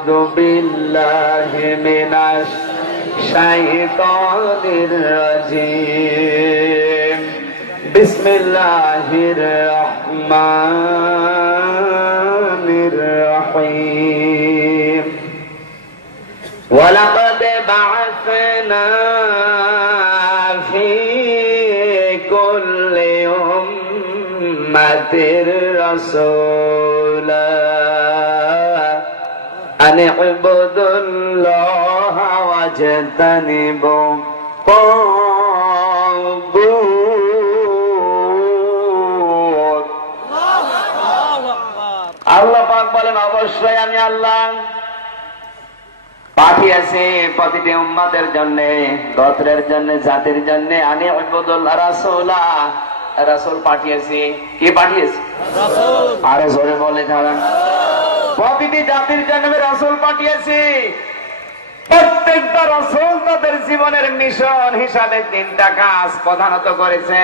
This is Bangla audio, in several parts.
আউযু বিল্লাহি মিনাশ শাইতানির রাজীম বিসমিল্লাহির রহমানির রহিম ওয়ালাকাদ বা'আসনা ফি কুল্লি উম্মাতির রাসূলা আন ইবুদুল্লাহা ওয়াজতানিবু তাগুত। আল্লাহ পাক বলেন, অবশ্যই আমি আল্লাহ পাঠিয়েছি প্রতিটি উম্মতের জন্য, গোত্রের জন্য, জাতির জন্য। আনি ইবুদুল্লাহ রাসূলা, রাসূল পাঠিয়েছি। কি পাঠিয়েছি? রাসূল। আরে জোরে বলে যাবেন। প্রতিটি জাতির জন্য আমি রাসূল পাঠিয়েছি। প্রত্যেকটা রাসূল তাদের জীবনের মিশন হিসাবে তিনটা কাজ প্রধানত করেছে।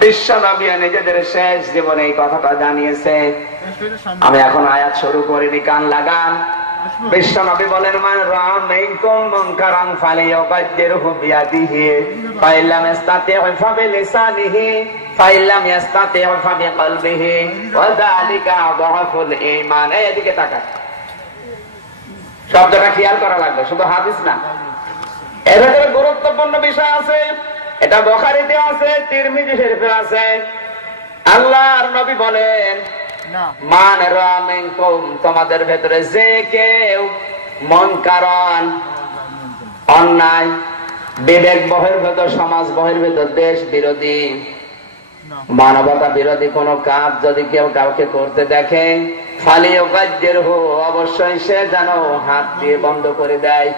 বিশ্ব নবী নিজেদের শেষ জীবনে এই কথাটা জানিয়েছে। আমি এখন আয়াত শুরু করিনি, কান লাগান। বিশ্ব নবী বলেন, মান রাআ মিনকুম মুনকারান ফালিয়ুগাইয়িরহু বিয়াদিহি ফাইল্লাম ইস্তাতি' ফাবিলিসানিহি ফাইল্লাম ইস্তাতি' ফাবিকলবিহি ওয়া যালিকা আযআফুল ঈমান। এদিকে তাকান, শব্দটা খেয়াল করা লাগবে, শুধু হাদিস না। এর ভিতরে গুরুত্বপূর্ণ বিষয় আছে। এটা বুখারীতে আছে, তিরমিজি শরীফে আছে। আল্লাহর নবী বলেন, মান রাআ মিনকুম, তোমাদের ভেতরে যে কেউ মুনকারান, অন্যায়, বিবেক বহির্ভূত, সমাজ বহির্ভূত, দেশ বিরোধী, মানবতা বিরোধী কোন কাজ যদি কেউ কাউকে করতে দেখে, ফালিয়ুগাইয়িরহু, অবশ্যই সে যেন হাত দিয়ে বন্ধ করে দেয়।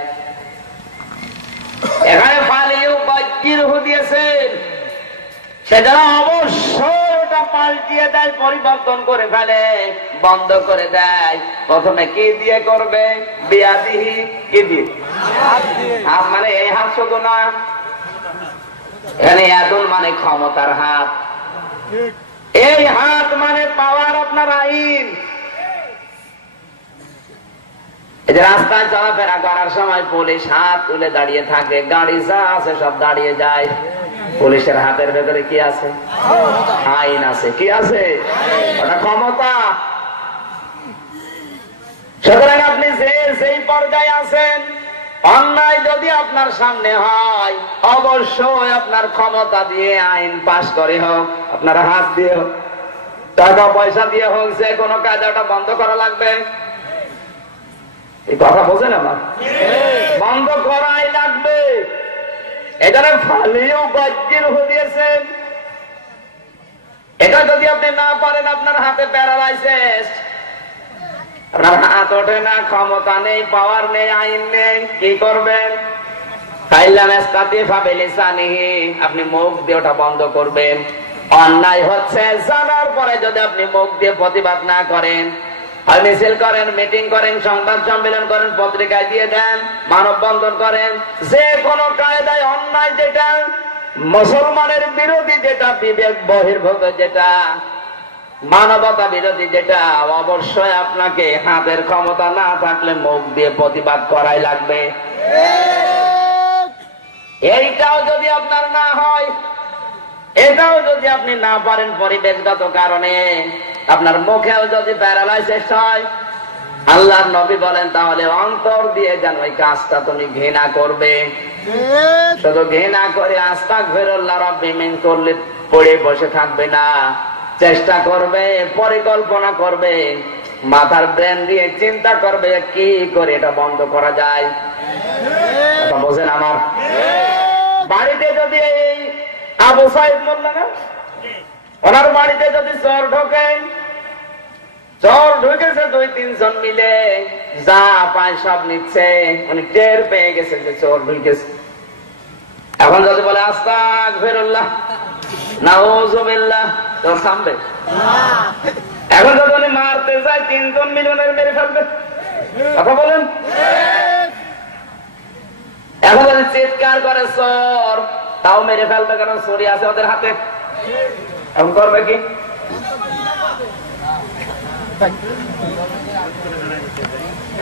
এখানে ফালিয়ুগাইয়িরহু দিয়েছেন, সে যেন অবশ্যই ওটা পাল্টিয়ে দেয়, পরিবর্তন করে ফেলে, বন্ধ করে দেয়। প্রথমে কি দিয়ে করবে? বিয়াদিহি, কি দিয়ে? হাত। মানে এই হাত শুধু না, এখানে ইয়াদুন মানে ক্ষমতার হাত। এই হাত মানে পাওয়ার, আপনার আইন। এই যে রাস্তায় চলাফেরা করার সময় পুলিশ হাত তুলে দাঁড়িয়ে থাকে, গাড়ি যা আছে সব দাঁড়িয়ে যায়। পুলিশের হাতের ভেতরে কি আছে? আইন আছে। কি আছে? ওটা ক্ষমতা। সুতরাং আপনি যেই পর্যায়ে আছেন, অন্যায় যদি আপনার সামনে হয়, অবশ্যই আপনার ক্ষমতা দিয়ে আইন পাশ করে হোক, আপনার হাত দিয়ে হোক, টাকা পয়সা দিয়ে হোক, যে কোনো কাজে ওটা বন্ধ করা লাগবে। এই কথা বোঝেন আমার? বন্ধ করাই লাগবে। এখানে ফালিয়ুগাইয়িরহু দিয়েছেন। এটা যদি আপনি না পারেন, আপনার হাতে প্যারালাইসিস, আপনার হাত ওঠে না, ক্ষমতা নেই, পাওয়ার নেই, আইন নেই, কি করবেন? ফাইল্লাম ইস্তাতি' ফাবিলিসানিহি, আপনি মুখ দিয়ে ওটা বন্ধ করবেন। অন্যায় হচ্ছে জানার পরে যদি আপনি মুখ দিয়ে প্রতিবাদ না করেন, আর মিছিল করেন, মিটিং করেন, সংবাদ সম্মেলন করেন, পত্রিকায় দিয়ে দেন, মানববন্ধন করেন, যে কোনো কায়দায় অন্যায় যেটা, মুসলমানের বিরোধী যেটা, বিবেক বহির্ভূত যেটা, মানবতা বিরোধী যেটা, অবশ্যই আপনাকে হাতের ক্ষমতা না থাকলে মুখ দিয়ে প্রতিবাদ করাই লাগবে। এইটাও যদি আপনার না হয়, এটাও যদি আপনি না পারেন পরিবেশগত কারণে, আপনার মুখেও যদি প্যারালাইসিস হয়, আল্লাহর নবী বলেন তাহলে অন্তর দিয়ে যেন ওই কাজটা তুমি ঘৃণা করবে। শুধু ঘৃণা করে আস্তাগফিরুল্লাহ রাব্বি মিন করলে পড়ে বসে থাকবে না, চেষ্টা করবে, পরিকল্পনা করবে, মাথার ব্রেন দিয়ে চিন্তা করবে কি করে এটা বন্ধ করা যায়। বোঝেন আমার? বাড়িতে যদি এই আবু সাইদ মোল্লা না, ওনার বাড়িতে যদি চোর ঢোকে, চোর ঢুকেছে 2-3 জন মিলে, যা পায় সব নিচ্ছে, উনি টের পেয়ে গেছে যে চোর ঢুকেছে। এখন যদি বলে আস্তাগফিরুল্লাহ, নাউযুবিল্লাহ, তো থামবে? এখন যদি উনি মারতে যায় 3 জন মিলিয়নের মেরে ফেলবে। কথা বলেন? এখন যদি চিৎকার করে চোর, তাও মেরে ফেলবে, কারণ ছুরি আছে ওদের হাতে। এখন করবে কি?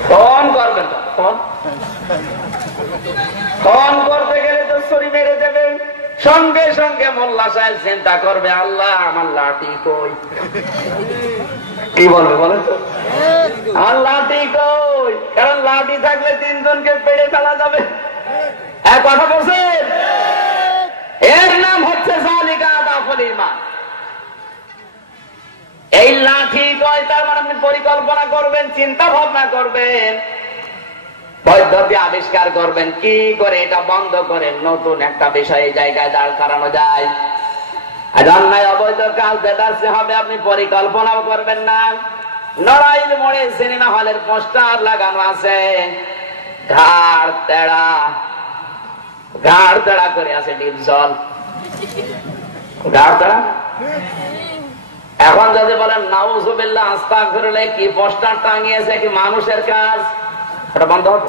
ফোন ফোন ফোন করতে গেলে তো ছুরি মেরে দেবে। সঙ্গে সঙ্গে মোল্লা সাহেব চিন্তা করবে, আল্লাহ আমার লাঠি কই। কি বলবে বলেন তো? আমার লাঠি কই? কারণ লাঠি থাকলে তিনজনকে পেড়ে ফেলা যাবে। এক কথা বলছেন, এর নাম হচ্ছে যালিকা আদাফুল ঈমান। এই লাঠি কয়, তার মানে আপনি পরিকল্পনা করবেন, চিন্তা ভাবনা করবেন, পদ্ধতি আবিষ্কার করবেন, কি করে এটা বন্ধ করে নতুন একটা বিষয় এই জায়গায় দাঁড় করানো যায়। আর অন্যায় অবৈধ কাজ যেটা হবে আপনি পরিকল্পনাও করবেন না। নড়াইল মোড়ে সিনেমা হলের পোস্টার লাগানো আছে, ঘাড় তেড়া করে আছে ডিপজল, ঘাড় তেড়া। এখন যদি বলেন নাউজুবিল্লাহ আস্তাগফিরুল্লাহ, কি পোস্টার টাঙিয়েছে, কি মানুষের কাজ? এটা বন্ধ হবে।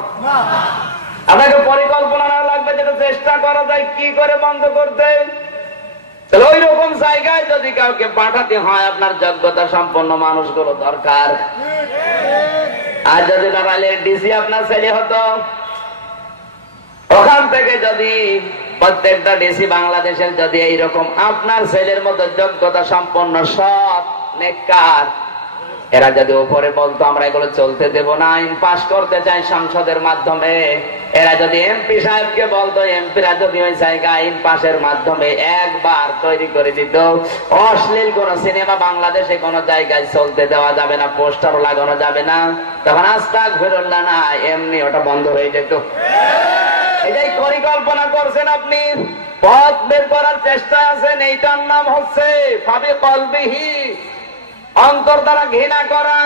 আপনাকে পরিকল্পনা না লাগবে, যেটা চেষ্টা করা যায় কি করে বন্ধ করতে। ওই রকম জায়গায় যদি কাউকে পাঠাতে হয়, আপনার যোগ্যতা সম্পন্ন মানুষগুলো দরকার। আর যদি দাঁড়ালে ডিসি আপনার ছেলে হতো, ওখান থেকে যদি প্রত্যেকটা ডিসি বাংলাদেশের যদি এইরকম আপনার ছেলের মতো যোগ্যতা সম্পন্ন সৎ নেককার, এরা যদি উপরে বলতো আমরা এগুলো চলতে দেব না, আইন পাশ করতে চাই সংসদের মাধ্যমে, এরা যদি এমপি সাহেবকে বলতো, এমপিরা যদি ওই জায়গায় আইন পাশের মাধ্যমে একবার তৈরি করে দিত, অশ্লীল কোন সিনেমা বাংলাদেশে কোন জায়গায় চলতে দেওয়া যাবে না, পোস্টার লাগানো যাবে না, তখন আস্তাগফিরুল্লাহ না এমনি ওটা বন্ধ হয়ে যেত। এটাই পরিকল্পনা করছেন আপনি, পথ বের করার চেষ্টা আছেন। এইটার নাম হচ্ছে ফাবি কলবিহি, অন্তর দ্বারা ঘৃণা করা।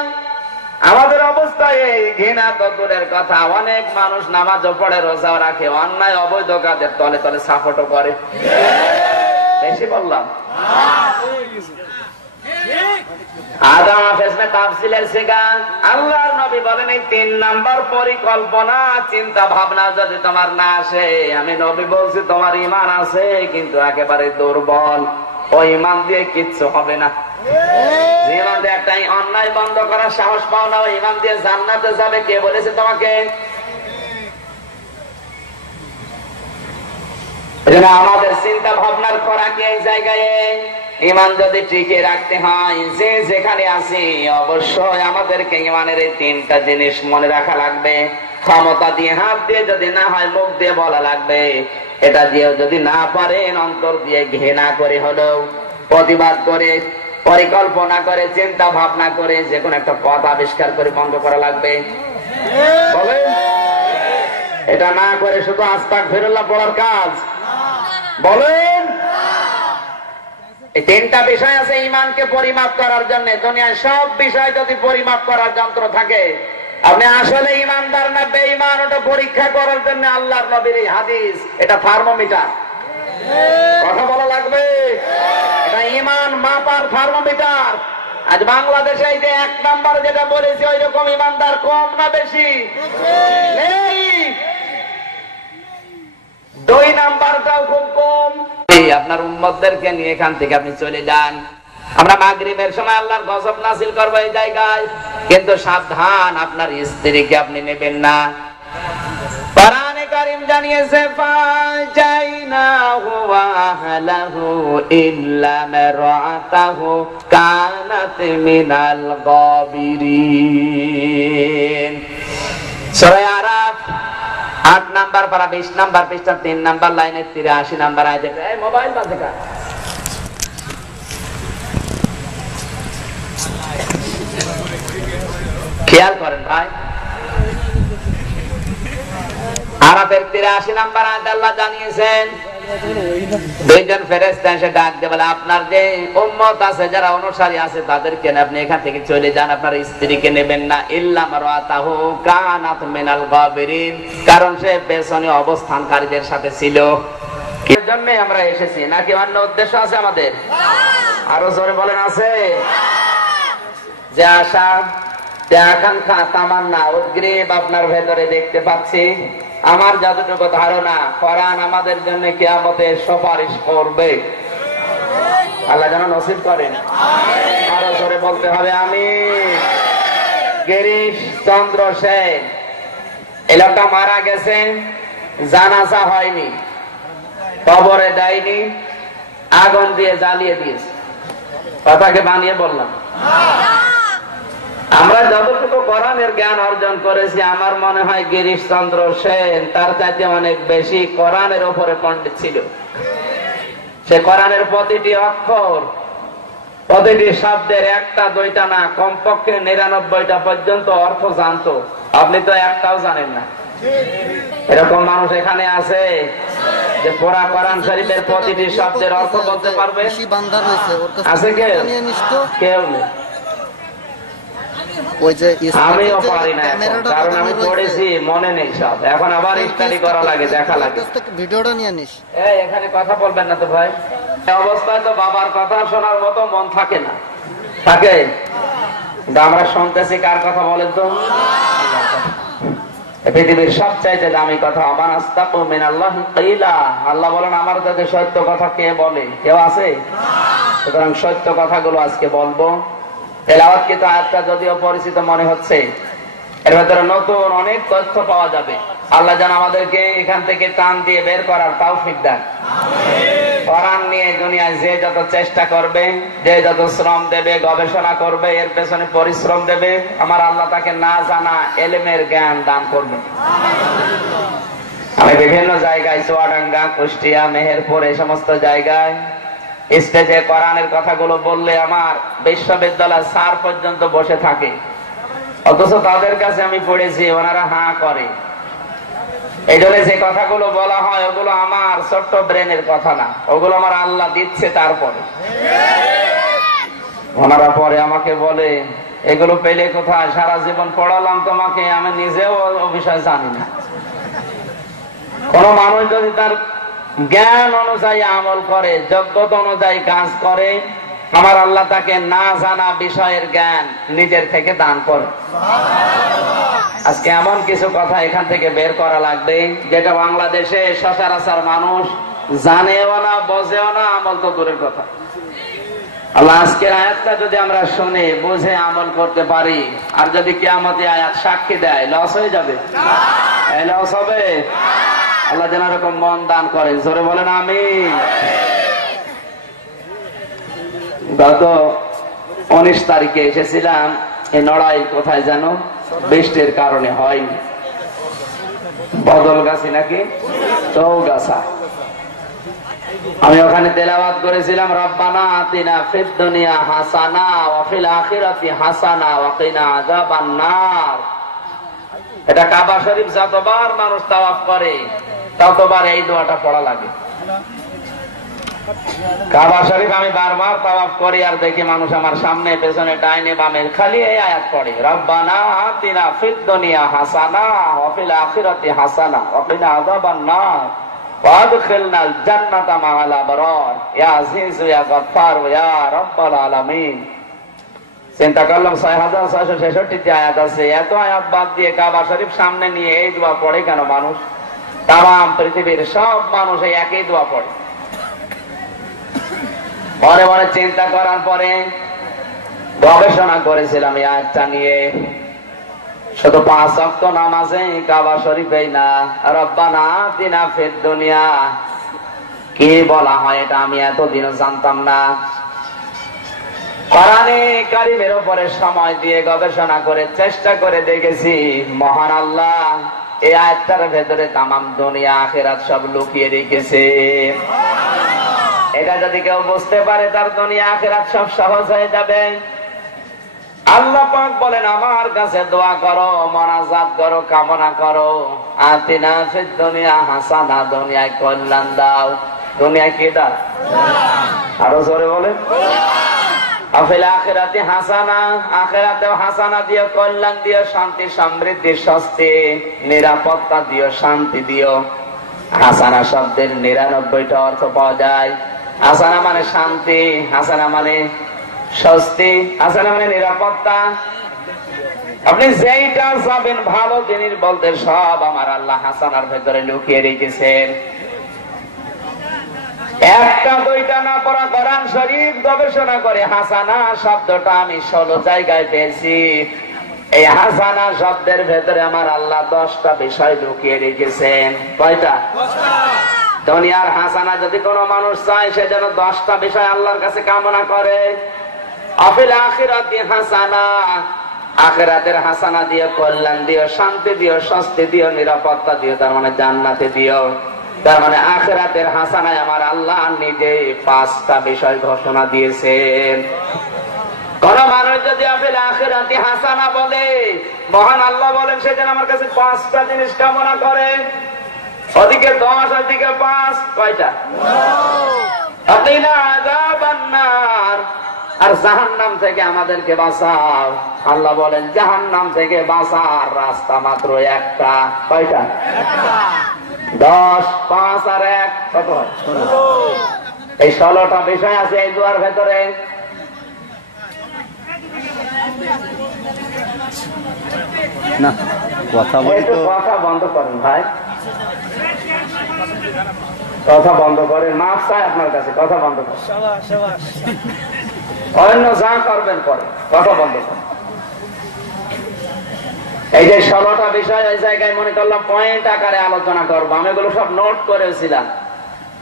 আমাদের অবস্থায় এই ঘৃণা তো দূরের কথা, অনেক মানুষ নামাজও পড়ে, রোজাও রাখে, অন্যায় অবৈধ কাজের তলে তলে সাপোর্টও করে। বেশি বললাম? আদম হাফেজ মে তাফসিলের সিগা, আল্লাহর নবী বলেন এই 3 নাম্বার পরিকল্পনা চিন্তা ভাবনা যদি তোমার না আসে, আমি নবী বলছি তোমার ঈমান আছে কিন্তু একেবারে দুর্বল, ওই ঈমান দিয়ে কিচ্ছু হবে না। ঈমান দিয়ে একটা অন্যায় বন্ধ করার সাহস পাও না, ওই ঈমান দিয়ে জান্নাতে যাবে কে বলেছে তোমাকে? এজন্য আমাদের চিন্তা ভাবনার খোরাক এই জায়গায়। ঈমান যদি টিকে রাখতে হয়, যে যেখানে আছি অবশ্যই আমাদেরকে ঈমানের এই 3টা জিনিস মনে রাখা লাগবে। ক্ষমতা দিয়ে, হাত দিয়ে যদি না হয়, মুখ দিয়ে বলা লাগবে। এটা দিয়েও যদি না পারেন, অন্তর দিয়ে ঘৃণা করে হলেও, প্রতিবাদ করে, পরিকল্পনা করে, চিন্তা ভাবনা করে যে কোনো একটা পথ আবিষ্কার করে বন্ধ করা লাগবে। বলেন, এটা না করে শুধু আস্তাগফিরুল্লাহ পড়ার কাজ? বলেন, এই 3টা বিষয় আছে ঈমানকে পরিমাপ করার জন্য। দুনিয়ার সব বিষয় যদি পরিমাপ করার যন্ত্র থাকে, আপনি আসলে ঈমানদার না বেঈমান ওটা পরীক্ষা করার জন্য আল্লাহর নবীর এই হাদিস, এটা থার্মোমিটার। কথা বলা লাগবে, এটা ঈমান মাপার থার্মোমিটার। আজ বাংলাদেশে এই যে 1 নাম্বার যেটা বলেছি, ওই রকম ঈমানদার কম না বেশি? নেই। 2 নাম্বারটাও খুব কম। আপনার উম্মতদেরকে নিয়ে এখান থেকে আপনি চলে যান। আমরা মাগরিবের সময় আল্লাহর গজব নাযিল করব এই জায়গায়, কিন্তু সাবধান, আপনার স্ত্রীকে আপনি নেবেন না। কোরআনে কারীম জানিয়েছে, ফাজাইনাহু ওয়া আহলাহু ইল্লা মারআতাহু কানাত মিনাল গাবিরিন। সূরা আরাফ 8 নাম্বার পারা 20 নাম্বার পৃষ্ঠা 3 নাম্বার লাইনে 83 নাম্বার আয়াতে। এই মোবাইল বাজে কা? খেয়াল করেন ভাই, আরাফের 83 নাম্বার আয়াতে আল্লাহ জানিয়েছেন, 2জন ফেরেশতা এসে ডাক দিয়ে বলে, আপনার যে উম্মত আছে, যারা অনুসারী আছে, তাদেরকে আপনি এখান থেকে চলে যান, আপনার স্ত্রীকে নেবেন না। ইল্লা মারআতাহু কানাত মিনাল গাবিরিন, কারণ সে পেছনে অবস্থানকারীদের সাথে ছিল। কি জন্য আমরা এসেছি, নাকি অন্য উদ্দেশ্য আছে আমাদের? আরো জোরে বলেন, আছে? যে আশা, যে আকাঙ্ক্ষা, তামান্না, উদ্গ্রীব আপনার ভেতরে দেখতে পাচ্ছি, আমার যতটুকু ধারণা, কোরআন আমাদের জন্য কিয়ামতে সুপারিশ করবে। আল্লাহ যেন নসিব করেন। আরো জোরে বলতে হবে আমিন। গিরিশ চন্দ্র সেন এই লোকটা মারা গেছে, জানাজা হয়নি, কবরে দেয়নি, আগুন দিয়ে জ্বালিয়ে দিয়েছে। কথাকে বানিয়ে বললাম। আমরা যতটুকু কোরআনের জ্ঞান অর্জন করেছি, আমার মনে হয় গিরিশচন্দ্র সেন তার চাইতে অনেক বেশি কোরআনের উপরে পণ্ডিত ছিল। সে কোরআনের প্রতিটি অক্ষর, প্রতিটি শব্দের একটা দুইটা না, কমপক্ষে 99টা পর্যন্ত অর্থ জানতো। আপনি তো একটাও জানেন না। এরকম মানুষ এখানে আছে যে পুরা কোরআন শরীফের প্রতিটি শব্দের অর্থ বলতে পারবে? আছে কেউ? কেউ নেই। আমিও পারি না, কারণ আমি পড়েছি, মনে নেই সব। এখন আবার স্টাডি করা লাগে, দেখা লাগে। ভিডিওটা নিয়ে নিস। এখানে কথা বলবেন না তো ভাই। অবস্থায় তো বাবার কথা শোনার মতো মন থাকে না, থাকে? আমরা শুনতেছি কার কথা বলেন তো? পৃথিবীর সবচাইতে দামি কথা আমান আস্তাকু মিনাল্লাহি কিলা। আল্লাহ বলেন আমার কাছে সত্য কথা কে বলে? কেউ আছে? সুতরাং সত্য কথাগুলো আজকে বলবো। তেলাওয়াত কিন্তু আয়াতটা যদিও পরিচিত মনে হচ্ছে, এর ভেতরে নতুন অনেক তথ্য পাওয়া যাবে। আল্লাহ যেন আমাদেরকে এখান থেকে টান দিয়ে বের করার তৌফিক দেন। কোরআন নিয়ে দুনিয়ায় যে যত চেষ্টা করবে, যে যত শ্রম দেবে, গবেষণা করবে, এর পেছনে পরিশ্রম দেবে, আমার আল্লাহ তাকে না জানা এলেমের জ্ঞান দান করবে। আমি বিভিন্ন জায়গায়, চুয়াডাঙ্গা, কুষ্টিয়া, মেহেরপুর, এই সমস্ত জায়গায় স্টেজে কোরআনের কথাগুলো বললে আমার বিশ্ববিদ্যালয় স্যার পর্যন্ত বসে থাকে, অথচ তাদের কাছে আমি পড়েছি, ওনারা হাঁ করে। এই জন্য যে কথাগুলো বলা হয় ওগুলো আমার ছোট্ট ব্রেনের কথা না, ওগুলো আমার আল্লাহ দিচ্ছে। তারপরে ওনারা পরে আমাকে বলে, এগুলো পেলে কোথায়? সারা জীবন পড়ালাম তোমাকে, আমি নিজেও ও বিষয় জানি না। কোন মানুষ যদি তার জ্ঞান অনুযায়ী আমল করে, যোগ্যতা অনুযায়ী কাজ করে, আমার আল্লাহ তাকে না জানা বিষয়ের জ্ঞান নিজের থেকে দান করে। আজকে এমন কিছু কথা এখান থেকে বের করা লাগবে যেটা বাংলাদেশে সচরাচর মানুষ জানেও না, বোঝেও না, আমল তো দূরের কথা। আল্লাহ আজকের আয়াতটা যদি আমরা শুনে বুঝে আমল করতে পারি, আর যদি কিয়ামতে আয়াত সাক্ষী দেয়, লস হয়ে যাবে? লস হবে? আল্লাহ যেন এরকম মন দান করেন। জোরে বলেন আমিন। গত 19 তারিখে এসেছিলাম, এই নড়াইল কোথায় যেন, বৃষ্টির কারণে হয়নি। বদলগাছি নাকি চৌগাছা। আমি ওখানে তেলাওয়াত করেছিলাম, রব্বানা আতিনা ফিদ দুনিয়া হাসানা ওয়া ফিল আখিরাতি হাসানা ওয়া কিনা আযাবান নার। এটা কাবা শরীফ যতবার মানুষ তাওয়াফ করে ততবার এই দোয়াটা পড়া লাগে। কাবা শরীফ আমি বারবার তাওয়াফ করি আর দেখি মানুষ আমার সামনে, পেছনে, ডাইনে, বামে খালি এই আয়াত পড়ে, রব্বানা আতিনা ফিদ দুনিয়া হাসানা ওয়া ফিল আখিরাতি হাসানা ওয়া কিনা আযাবান নার ওয়াদখিলনাল জান্নাতা মা'আল আবরার ইয়া আজিজ ইয়া গফফার ইয়া রাব্বাল আলামিন। চিন্তা করলাম 6666 আয়াত আছে, এত আয়াত বাদ দিয়ে কাবা শরীফ সামনে নিয়ে এই দোয়া পড়ে কেন মানুষ? তাম পৃথিবীর সব মানুষ এই একই দোয়া পড়ে। পরে পরে চিন্তা করার পরে গবেষণা করেছিলাম এই আয়াতটা নিয়ে। শুধু 5 ওয়াক্ত নামাজে কাবা শরীফেই না, রব্বানা আতিনা ফিদ দুনিয়া কি বলা হয় এটা আমি এতদিনও জানতাম না। কোরআনে কারিমের উপরে সময় দিয়ে গবেষণা করে চেষ্টা করে দেখেছি, মহান আল্লাহ এই আয়াতটার ভেতরে তামাম দুনিয়া আখিরাত সব লুকিয়ে রেখেছে। এটা যদি কেউ বুঝতে পারে, তার দুনিয়া আখিরাত সব সহজ হয়ে যাবে। আল্লাহ পাক বলেন, আমার কাছে দোয়া করো, মোনাজাত করো, কামনা করো, আতিনা ফিদ দুনিয়া হাসানা, দুনিয়ায় কল্যাণ দাও। দুনিয়ায় কি দাও? আরো জোরে বলেন। আফিল আখিরাতি হাসানা, আখিরাতেও হাসানা দিও, কল্যাণ দিও, শান্তি, সমৃদ্ধি, স্বস্তি, নিরাপত্তা দিও, শান্তি দিও। হাসানা শব্দের 99টা অর্থ পাওয়া যায়। হাসানা মানে শান্তি, হাসানা মানে স্বস্তি, হাসানা মানে নিরাপত্তা। আপনি যেইটা চাবেন ভালো জিনিস বলতে, সব আমার আল্লাহ হাসানার ভেতরে লুকিয়ে রেখেছেন। একটা দুইটা না পড়া কোরআন শরীফ গবেষণা করে হাসানা শব্দটা আমি 16 জায়গায় পেয়েছি। এই হাসানা শব্দের ভেতরে আমার আল্লাহ 10টা বিষয় ঢুকিয়ে রেখেছেন। কয়টা? দুনিয়ার হাসানা যদি কোনো মানুষ চায়, সে যেন 10টা বিষয় আল্লাহর কাছে কামনা করে। আফিল আখিরাতি হাসানা, আখিরাতের হাসানা দিও, কল্যাণ দিও, শান্তি দিও, স্বস্তি দিও, নিরাপত্তা দিও, তার মানে জান্নাতে দিও। তার মানে আখিরাতের হাসানায় আমার আল্লাহ নিজে 5টা বিষয় ঘোষণা দিয়েছেন। কোন মানুষ যদি আফিল আখিরাতি হাসানা বলে, মহান আল্লাহ বলেন সে যেন আমার কাছে 5টা জিনিস কামনা করে। ওদিকে 10, ওদিকে 5, কয়টা? আর জাহান্নাম থেকে আমাদেরকে বাঁচাও। আল্লাহ বলেন জাহান্নাম থেকে বাঁচার রাস্তা মাত্র একটা। কয়টা? 10, 5 আর 1 কত? এই 16টা বিষয় আছে এই দুয়ার ভেতরে। না কথা বলি তো, কথা বন্ধ করেন ভাই, কথা বন্ধ করেন। মাফ চাই আপনার কাছে, কথা বন্ধ করেন। অন্য যা করবেন পরে, কথা বন্ধ করেন। এই যে 16টা বিষয় ওই জায়গায় মনে করলাম পয়েন্ট আকারে আলোচনা করবো, আমি এগুলো সব নোট করেছিলাম।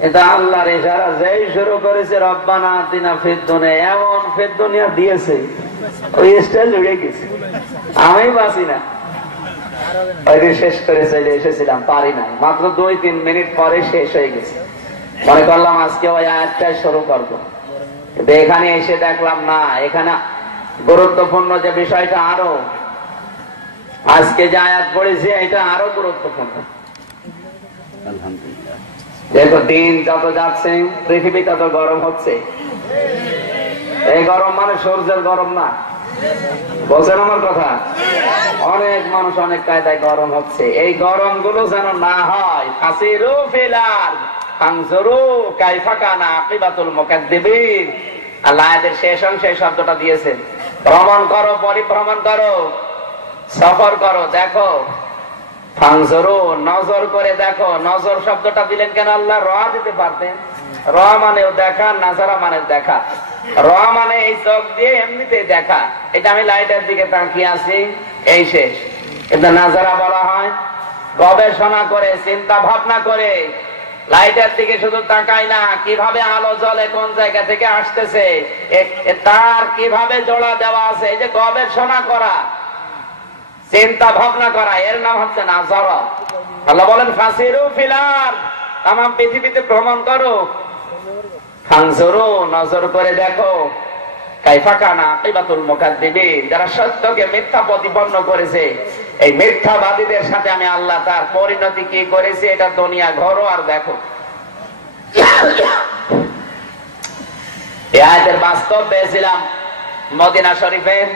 এটা আল্লাহর ইশারা, যেই শুরু করেছে রব্বানা আতিনা ফিদ দুনিয়া, এমন ফিদ দুনিয়া দিয়েছে ওই স্টাইল উড়ে গেছে। আমি বাঁচি না, ওইদিন শেষ করে চলে এসেছিলাম, পারি না, মাত্র 2-3 মিনিট পরে শেষ হয়ে গেছে। মনে করলাম আজকে ওই আয়াতটাই শুরু করবো, কিন্তু এখানে এসে দেখলাম না, এখানে গুরুত্বপূর্ণ যে বিষয়টা আরো, আজকে যে আয়াত পড়েছি এটা আরো গুরুত্বপূর্ণ। আলহামদুলিল্লাহ। দেখো দিন যত যাচ্ছে পৃথিবী তত গরম হচ্ছে। এই গরম মানে সূর্যের গরম না, বলছেন আমার কথা? অনেক মানুষ অনেক কায়দায় গরম হচ্ছে। এই গরম গুলো যেন না হয়, ফাসিরু ফিল আরদ ফানজুরু কাইফা কানা আকিবাতুল মুকাদ্দিবিন। আল্লাহ এর শেষ অংশে এই শব্দটা দিয়েছেন, ভ্রমণ করো, পরিভ্রমণ করো, সফর করো, দেখো। ফানজুরু নজর করে দেখো। নজর শব্দটা দিলেন কেন আল্লাহ? র দিতে পারতেন। র মানেও দেখা, নাজারা মানে দেখা। র মানে এই চোখ দিয়ে এমনিতে দেখা, এটা আমি লাইটের দিকে তাকিয়ে আছি, এই শেষ। কিন্তু নাজারা বলা হয় গবেষণা করে, চিন্তা ভাবনা করে। লাইটের দিকে শুধু তাকাই না, কিভাবে আলো জ্বলে, কোন জায়গা থেকে আসতেছে, তার কিভাবে জোড়া দেওয়া আছে, এই যে গবেষণা করা, চিন্তা ভাবনা করা, এর নাম হচ্ছে নাজারা। আল্লাহ বলেন ফাসিরু ফিল আরদ, তামাম পৃথিবীতে ভ্রমণ করো। ফানজুরু নজর করে দেখো, কাইফা কানা আকিবাতুল মুকাদ্দিবিন, যারা সত্যকে মিথ্যা প্রতিপন্ন করেছে, এই মিথ্যাবাদীদের সাথে আমি আল্লাহ তার পরিণতি কি করেছি, এটা দুনিয়া ঘরো আর দেখো। এই আয়াতের বাস্তব পেয়েছিলাম মদিনা শরীফের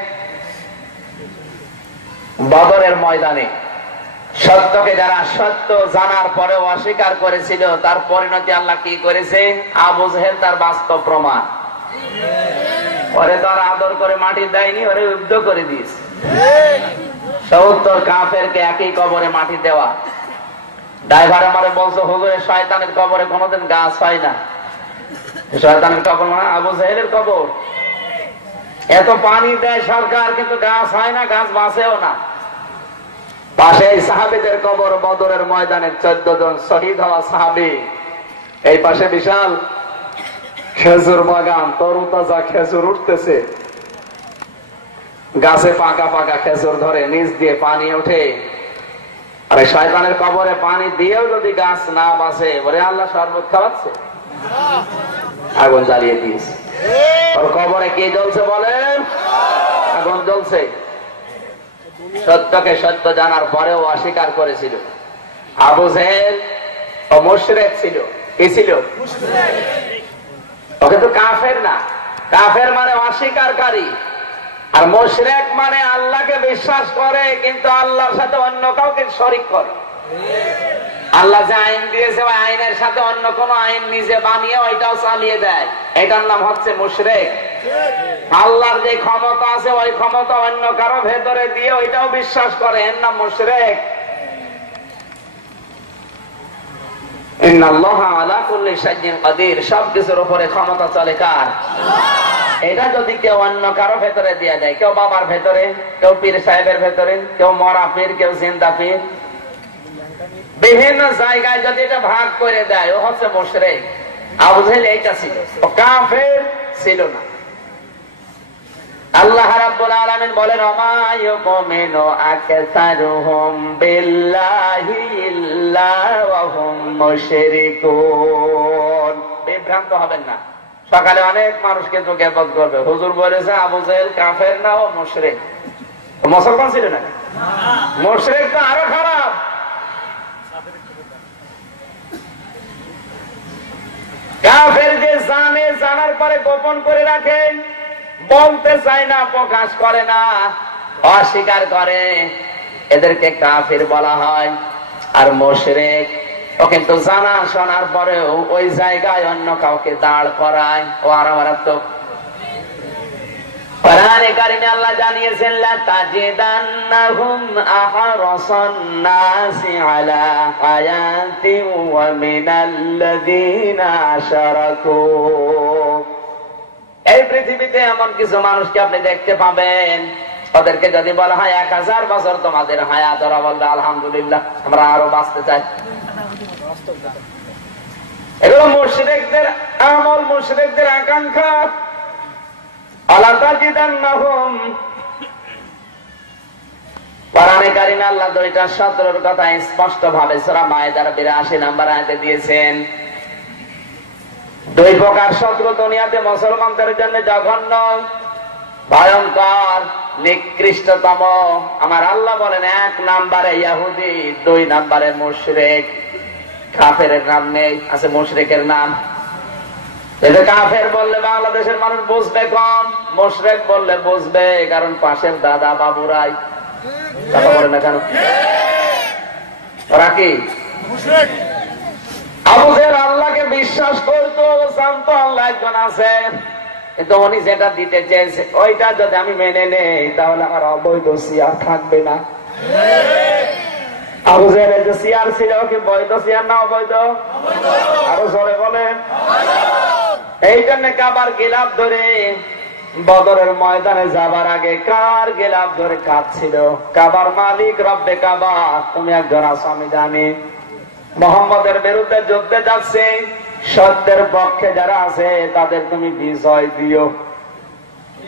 বদরের ময়দানে। সত্যকে যারা সত্য জানার পরেও অস্বীকার করেছিল, তার পরিণতি আল্লাহ কি করেছে? আবু জেহেল তার বাস্তব প্রমাণ। ওরে তো আর আদর করে মাটি দেয়নি, ওরে যুদ্ধ করে দিয়েছে। 70 কাফেরকে একই কবরে মাটি দেওয়া। ড্রাইভার আমারে বলছো হুজুরের শয়তানের কবরে কোনোদিন গাছ হয় না। শয়তানের কবর মানে আবু জেহেলের কবর। এত পানি দেয় সরকার, কিন্তু গাছ হয় না, গাছ বাঁচেও না। পাশে এই সাহাবীদের কবর, বদরের ময়দানে 14 জন শহীদ হওয়া সাহাবী। এই পাশে বিশাল খেজুর বাগান, তরুতাজা খেজুর উঠতেছে, গাছে পাকা পাকা খেজুর ধরে, নিচ দিয়ে পানি ওঠে। আর এই শয়তানের কবরে পানি দিয়েও যদি গাছ না বাঁচে, বলে আল্লাহ শরবত খাওয়াচ্ছে, আগুন জ্বালিয়ে দিয়েছে। ওর কবরে কি জ্বলছে বলেন? আগুন জ্বলছে। সত্যকে সত্য জানার পরেও অস্বীকার করেছিল। আবু জেহেল ও মুশরিক ছিল। কি ছিল? ও কিন্তু কাফের না। কাফের মানে অস্বীকারকারী, আর মুশরিক মানে আল্লাহকে বিশ্বাস করে কিন্তু আল্লাহর সাথে অন্য কাউকে শরীক করে। আল্লাহ যে আইন দিয়েছে ওই আইনের সাথে অন্য কোন আইন নিজে বানিয়ে ওইটাও চালিয়ে দেয়, এটার নাম হচ্ছে মুশরিক। আল্লাহর যে ক্ষমতা আছে ওই ক্ষমতা অন্য কারো ভেতরে দিয়ে ওইটাও বিশ্বাস করে, এর নাম মুশরিক। ইন্নাল্লাহা আলা কুল্লি শাইইন কাদির, সবকিছুর উপরে ক্ষমতা চলে কার? এটা যদি কেউ অন্য কারো ভেতরে দিয়ে দেয়, কেউ বাবার ভেতরে, কেউ পীর সাহেবের ভেতরে, কেউ মরা পীর, কেউ জিন্দা পীর, বিভিন্ন জায়গায় যদি এটা ভাগ করে দেয়, ও হচ্ছে মুশরিক। আবু জেহেল এইটা ছিল, ও কাফের ছিল না। আল্লাহ রাব্বুল আলামিন বলেন, ওমা ইউমিনু আকসারুহুম বিল্লাহি ইল্লা ওয়া হুম মুশরিকুন। বিভ্রান্ত হবেন না। সকালে অনেক মানুষকে তো গিবত করবে, হুজুর বলেছে আবু জেহেল কাফের না, ও মুশরিক। ও মুসলমান ছিল না, মুশরিক তো আরো খারাপ। কাফের যে জানে, জানার পরে গোপন করে রাখে, বলতে চায় না, প্রকাশ করে না, অস্বীকার করে, এদেরকে কাফির বলা হয়। আর মুশরিক ও কিন্তু জানা শোনার পরেও ওই জায়গায় অন্য কাউকে দাঁড় করায়, ও আর মারাত্মক। কোরআনে কারিমে আল্লাহ জানিয়েছেন, লা তাজিদান্নাহুম আহরাসান নাসি আলা হায়াতিন ওয়া মিনাল্লাযীনা আশরাকু। এই পৃথিবীতে এমন কিছু মানুষকে আপনি দেখতে পাবেন, ওদেরকে যদি বলা হয় 1000 বছর তোমাদের হায়াত, ওরা বলবে আলহামদুলিল্লাহ, আমরা আরো বাঁচতে চাই। এগুলো মুশরিকদের আমল, মুশরিকদের আকাঙ্ক্ষা। আলা তাজিদান্নাহুম, কোরআনে কারিমে আল্লাহ 2:17 কথা স্পষ্ট ভাবে সূরা মায়েদার 82 নম্বর আয়াতে দিয়েছেন। দুই প্রকার শত্রু দুনিয়াতে মুসলমানদের জন্য জঘন্য, ভয়ঙ্কর, নিকৃষ্টতম। আমার আল্লাহ বলেন, 1 নম্বরে ইহুদি, 2 নম্বরে মুশরিক। কাফের নাম নেই, আছে মুশরিকের নাম। কাফের বললে বাংলাদেশের মানুষ বুঝবে কম, মুশরিক বললে বুঝবে, কারণ পাশের দাদা বাবুরাই কথা বলে না কেন, ওরা কি মুশরিক। আবু জেহেল আল্লাহকে বিশ্বাস করতো, জানতো আল্লাহ একজন আছে, কিন্তু উনি যেটা দিতে চেয়েছে ওইটা যদি আমি মেনে নেই, তাহলে আমার অবৈধ সিয়ার থাকবে না। আবু জেহেলের যে সিয়ার ছিল, কি বৈধ সিয়ার না অবৈধ? আরো জোরে বলেন। এই জন্য কাবার গিলাফ ধরে বদরের ময়দানে যাবার আগে কার গিলাফ ধরে কাঁদছিল? কাবার মালিক রব্বে কাবা, তুমি একজন আছো আমি জানি। মুহাম্মদের বিরুদ্ধে যুদ্ধে যাচ্ছে, সত্যের পক্ষে যারা আছে তাদের তুমি বিজয় দিও।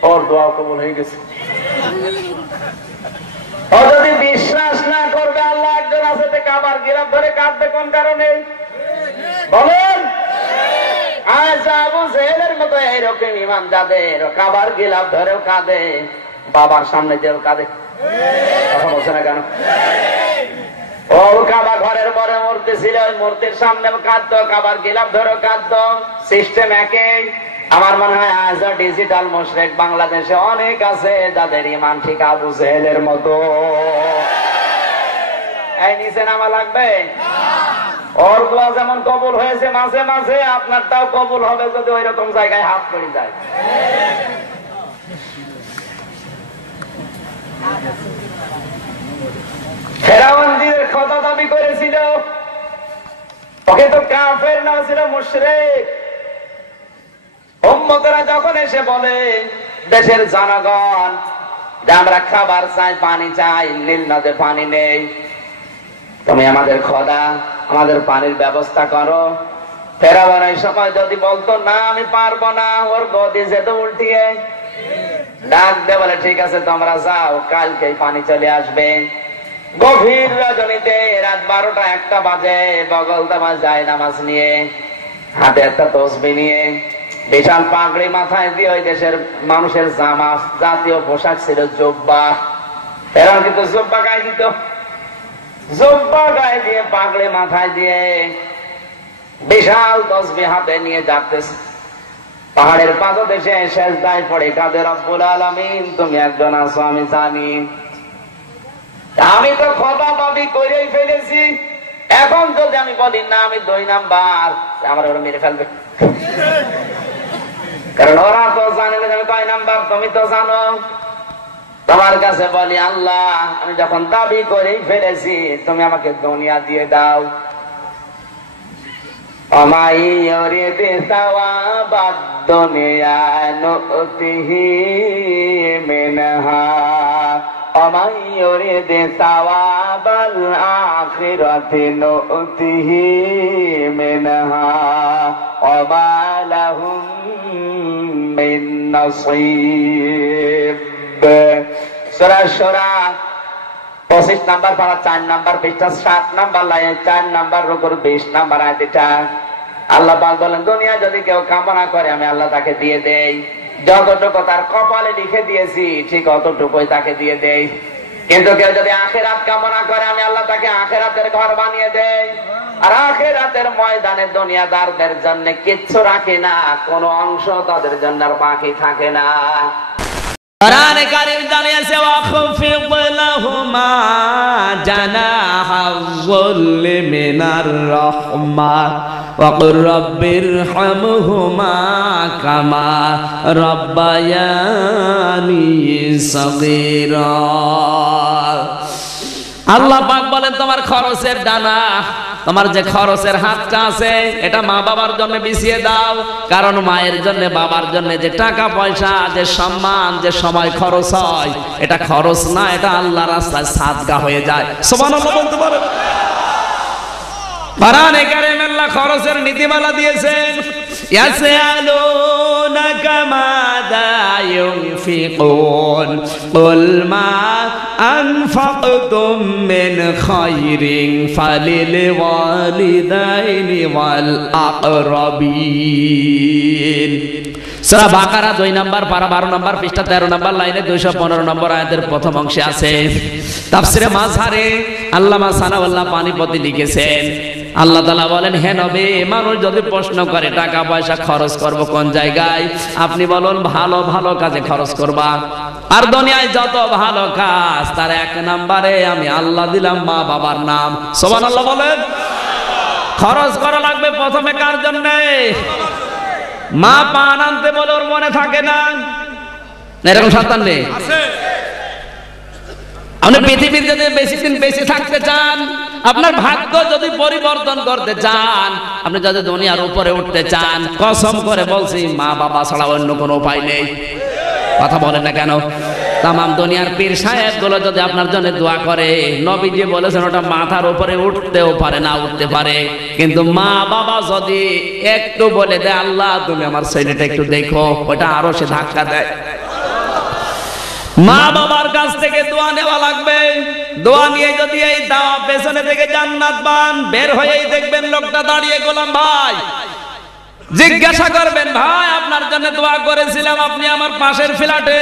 ওর দোয়া কবুল হয়ে গেছে। ও যদি বিশ্বাস না করবে আল্লাহ একজন আছে, কাবার গিলাফ ধরে কাঁদবে কোন কারণে বলেন? আজ আবু জেহেলের মতো এইরকম ইমান যাদের, কাবার গিলাফ ধরেও কাঁদে, বাবার সামনে যেও কাঁদে। কথা বলছে না কেন? ও কাবা ঘরের পরে মূর্তি ছিল, ওই মূর্তির সামনে কাঁদতো, কাবার গিলাফ ধরেও কাঁদতো। সিস্টেম একই। আমার মনে হয় আজ ডিজিটাল মুশরিক বাংলাদেশে অনেক আছে, যাদের ইমান ঠিক আবু জেহেলের মতো। এই নিচে নামা লাগবে। ওর দোয়া যেমন কবুল হয়েছে, মাঝে মাঝে আপনারটাও কবুল হবে যদি ওই রকম জায়গায় হাত পড়ে যায়। ফেরাউনের কথা দাবি করেছিল, ওকে তো কাফের না ছিল মুশরিক। উম্মতেরা যখন এসে বলে দেশের জনগণ যে আমরা খাবার চাই, পানি চাই, নীল নদে পানি নেই, তুমি আমাদের খোদা আমাদের পানির ব্যবস্থা করো। ফেরাউন এই সময় যদি বলতো না আমি পারবো না, ওর গদি যেত উল্টিয়ে, ডাক দে বলে ঠিক আছে তোমরা যাও, কালকে পানি চলে আসবে। গভীর রজনীতে রাত 12টা-1টা বাজে, বগল দামা যায় নামাজ নিয়ে, হাতে একটা তসবিহ নিয়ে, বিশাল পাগড়ি মাথায় দিয়ে, ওই দেশের মানুষের জামা জাতীয় পোশাক ছিল জুব্বা। ফেরাউন কিন্তু জুব্বা গায়ে দিত, জুব্বা গায়ে দিয়ে, পাগড়ি মাথায় দিয়ে, বিশাল তসবিহ হাতে নিয়ে যাচ্ছে। পাহাড়ের পাদদেশে সেজদায় পড়ে কাঁদে, রব্বুল আলামিন তুমি একজন আছো আমি জানি, আমি তো খোদা দাবি করেই ফেলেছি, এখন যদি আমি বলি না আমি 2 নাম্বার, আমার ওরা মেরে ফেলবে। কারণ ওরা তো জানে না আমি কয় নাম্বার, তুমি তো জানো। তোমার কাছে বলি আল্লাহ আমি যখন দাবি করেই ফেলেছি, তুমি আমাকে দুনিয়া দিয়ে দাও। ومن يرد ثواب الدنيا نؤته منها ومن يرد ثواب الآخرة نؤته منها وما لهم من نصيب সূরা সূরা 25 নাম্বার পারা 4 নাম্বার পৃষ্ঠা 7 নাম্বার লাইন 4 নাম্বার রুকুর 20 নাম্বার আয়াত এটা। আল্লাহ পাক বলেন দুনিয়া যদি কেউ কামনা করে আমি আল্লাহ তাকে দিয়ে দেই, যতটুকু তার কপালে লিখে দিয়েছি ঠিক অতটুকুই তাকে দিয়ে দেই। কিন্তু কেউ যদি আখিরাত কামনা করে আমি আল্লাহ তাকে আখিরাতের ঘর বানিয়ে দেই। আর আখিরাতের ময়দানে দুনিয়াদারদের জন্য কিচ্ছু রাখে না, কোনো অংশ তাদের জন্য আর বাকি থাকে না। কোরআনে কারীম জানিয়েছে ওয়াখফিদ লাহুমা জানাহায-যুল্লি মিনার রাহমা ওয়া কুর রাব্বিরহামহুমা কামা রাব্বায়ানি সাগীরা। আল্লাহ পাক বলেন তোমার খরচের ডানা, তোমার যে খরচের হাতটা আছে এটা মা বাবার জন্য বিছিয়ে দাও, কারণ মায়ের জন্য বাবার জন্য যে টাকা পয়সা, যে সম্মান, যে সময় খরচ হয় এটা খরচ না, এটা আল্লাহর রাস্তায় সাদকা হয়ে যায়। সুবহানাল্লাহ বলতে পারেন। কোরআনে কারীমে আল্লাহ খরচের নীতিমালা দিয়েছেন। ইয়াসআলুনাকা মাযা ইউনফিকুন কুল মা আনফাকতুম মিন খায়রিন ফালিল ওয়ালিদাইনি ওয়াল আকরাবিন। সূরা বাকারা 2 নাম্বার পারা 12 নাম্বার পৃষ্ঠা 13 নাম্বার লাইনে 215 নম্বর আয়াতের প্রথম অংশে আছে। তাফসিরে মাযহারে আল্লামা সানাউল্লাহ পানিপতি লিখেছেন, আল্লাহ তাআলা বলেন হে নবী, মানুষ যদি প্রশ্ন করে টাকা পয়সা খরচ করব কোন জায়গায়, আপনি বলুন ভালো ভালো কাজে খরচ করবা। আর দুনিয়ায় যত ভালো কাজ তার 1 নম্বরে আমি আল্লাহ দিলাম মা বাবার নাম। সুবহানাল্লাহ বলেন। খরচ করা লাগবে প্রথমে কার জন্য? মা পান আনতে বলে ওর মনে থাকে না, এরকম সন্তান নেই আছে। আপনি পৃথিবীর যদি বেশি দিন বেঁচে থাকতে চান, আপনার ভাগ্য যদি পরিবর্তন করতে চান, আপনি যদি দুনিয়ার উপরে উঠতে চান, কসম করে বলছি মা বাবা ছাড়া অন্য কোনো উপায় নেই। কথা বলেন না কেন? তামাম দুনিয়ার পীর সাহেব গুলো যদি আপনার জন্য দোয়া করে, নবীজি বলেছেন ওটা মাথার উপরে উঠতেও পারে না উঠতে পারে, কিন্তু মা বাবা যদি একটু বলে দেয় আল্লাহ তুমি আমার ছেলেটা একটু দেখো, ওটা আরো সে ধাক্কা দেয়। মা বাবার কাছ থেকে দোয়া নেওয়া লাগবে। দোয়া নিয়ে যদি এই দাওয়া পেছনে থেকে জান্নাত পান, বের হয়েই দেখবেন লোকটা দাঁড়িয়ে গোলাম ভাই, জিজ্ঞাসা করবেন ভাই আপনার জন্য দোয়া করেছিলাম, আপনি আমার পাশের ফ্ল্যাটে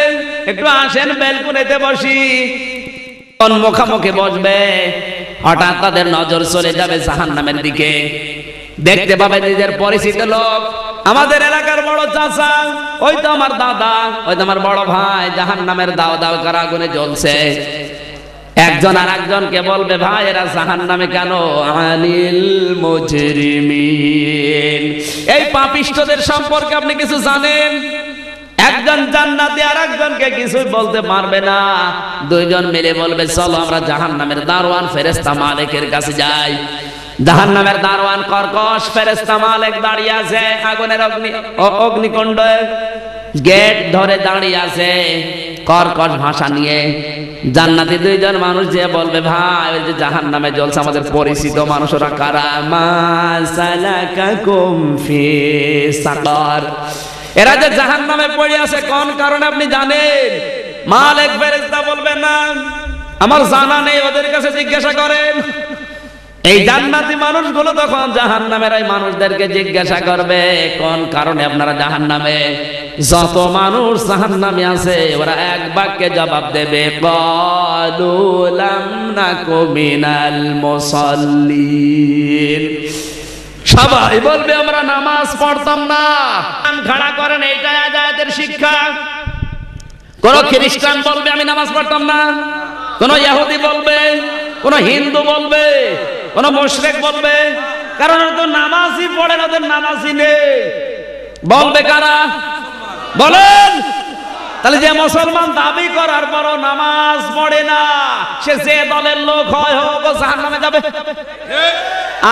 একটু আসেন, ব্যালকনিতে বসি। কোন মুখামুখি বসবে, হঠাৎ তাদের নজর চলে যাবে জাহান্নামের দিকে। দেখতে পাবে নিজের পরিচিত লোক, আমাদের এলাকার বড় চাচা, ওই তো আমার দাদা, ওই তো আমার বড় ভাই জাহান্নামের দাও দাও করে আগুনে জ্বলছে। একজন আর একজনকে বলবে ভাই এরা জাহান্নামে কেন? আনিল মুজরিমিন। এই পাপিষ্ঠদের সম্পর্কে আপনি কিছু জানেন? একজন জান্নাতি আর একজনকে কিছু বলতে পারবে না, দুইজন মিলে বলবে চলো আমরা জাহান্নামের দারওয়ান ফেরেশতা মালিকের কাছে যাই। জাহান্নামের দারওয়ান কর্কশ ফেরেশতা মালিক দাঁড়িয়ে আছে আগুনের অগ্নিকুণ্ডে, গেট ধরে দাঁড়িয়ে আছে কর্কশ ভাষা নিয়ে। জান্নাতি দুইজন মানুষ যে বলবে ভাই ওই যে জাহান্নামে জ্বলছে আমাদের পরিচিত মানুষরা কারা? মা সালাকাকুম ফি সাকার। এরা যে জাহান্নামে পড়ে আছে কোন কারণে আপনি জানেন? মালিক ফেরেশতা বলবে না আমার জানা নেই, ওদের কাছে জিজ্ঞাসা করেন। এই জান্নাতি মানুষগুলো তখন জাহান্নামের এই মানুষদেরকে জিজ্ঞাসা করবে কোন কারণে আপনারা জাহান্নামে? যত মানুষ জাহান্নামে আছে ওরা এক বাক্যে জবাব দেবে ক্বালু লাম নাকু মিনাল মুসাল্লিন। সবাই বলবে আমরা নামাজ পড়তাম না। খাড়া করেন, এইটা আয়াতের শিক্ষা। কোন খ্রিস্টান বলবে আমি নামাজ পড়তাম না, কোন ইহুদি বলবে, কোন হিন্দু বলবে, কোন মুশরিক বলবে, কারণ ওরা তো নামাজই পড়ে না, ওদের নামাজই নেই। বলবে কারা? বলেন। তাহলে যে মুসলমান দাবি করার পরও নামাজ পড়ে না, সে যে দলের লোক হয় হোক ও জাহান্নামে যাবে।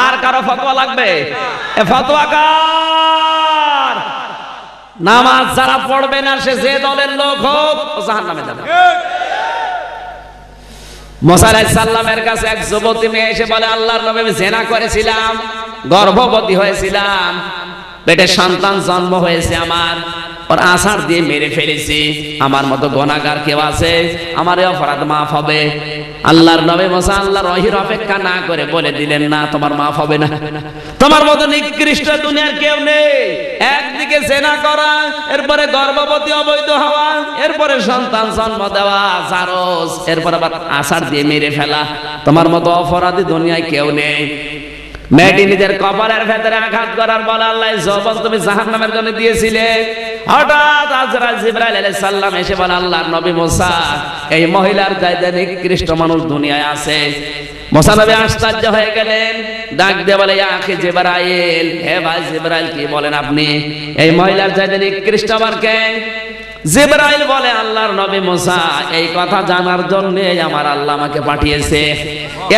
আর কারো ফতোয়া লাগবে? এ ফতোয়া কার? নামাজ যারা পড়বে না সে যে দলের লোক হোক ও জাহান্নামে যাবে। মুসা আলাইহিস সালামের কাছে এক যুবতী মেয়ে এসে বলে, আল্লাহর নবী আমি জিনা করেছিলাম, গর্ভবতী হয়েছিলাম, পেটে সন্তান জন্ম হয়েছে আমার, ওর আছাড় দিয়ে মেরে ফেলেছি, আমার মতো গুনাহগার কেউ আছে? আমার এই অপরাধ মাফ হবে? আল্লাহর নবী মুসা আল্লাহর ওহীর অপেক্ষা না করে বলে দিলেন, না তোমার মাফ হবে না। তোমার মতো নিকৃষ্ট দুনিয়ার কেউ নেই। একদিকে জিনা করা, এরপরে গর্ভবতী অবৈধ হওয়া, এরপরে সন্তান জন্ম দেওয়া জারজ, এরপর আবার আছাড় দিয়ে মেরে ফেলা, তোমার মতো অপরাধী দুনিয়ায় কেউ নেই। মেয়েটি নিজের কপালের ভেতরে আঘাত করার বলে, আল্লাহ যৌবন তুমি জাহান্নামের জন্য দিয়েছিলে। হঠাৎ আজরাইল জিবরাইল আলাইহিস সালাম এসে বলে, আল্লাহর নবী মুসা এই মহিলার চাইতে নিকৃষ্ট মানুষ দুনিয়ায় আছে। মুসা নবী আশ্চর্য হয়ে গেলেন, ডাক দিয়ে বলে, ইয়া আখি জিবরাইল, হে ভাই জিবরাইল কি বলেন আপনি? এই মহিলার চাইতে নিকৃষ্ট আবার কে? জিবরাইল বলে, আল্লাহর নবী মুসা এই কথা জানার জন্য আমার আল্লাহ আমাকে পাঠিয়েছে।